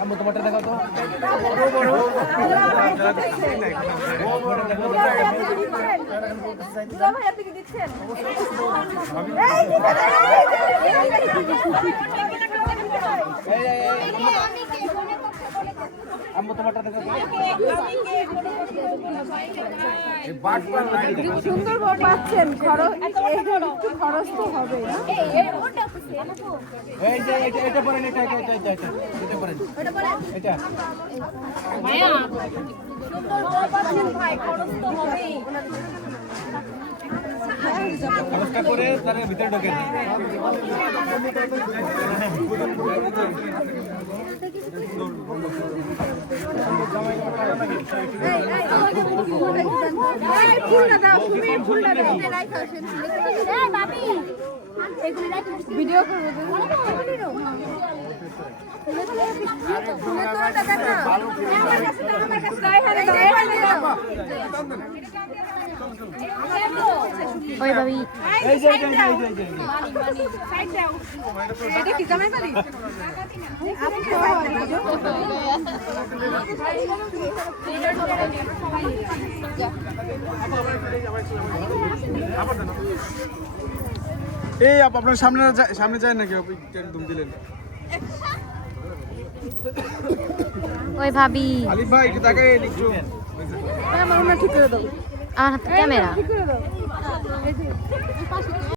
আম্মু তোমারটা দেখাও তো। আম্মু তোমারটা দেখাও তো। সুন্দর বউ পাচ্ছেন, একটু খরচ তো হবে। এই যে এটা পরেন, এটা পরেন, এটা মায়া সুন্দর বউ পাচ্ছেন ভাই, খরচ তো হবেই। নমস্কার করে তার ভিতরে ঢোকেন। ভিডিও ওই ভাবি এই যে এটা কি জামাই বাড়ি? এই আপনার সামনে যায় নাকি একদম দিলেন। ওই ভাবি আলিফ ভাই একটু তাকাই একটু। আমার ঠিক করে দাও, আমার হাতে ক্যামেরা। ঠিক করে দাও।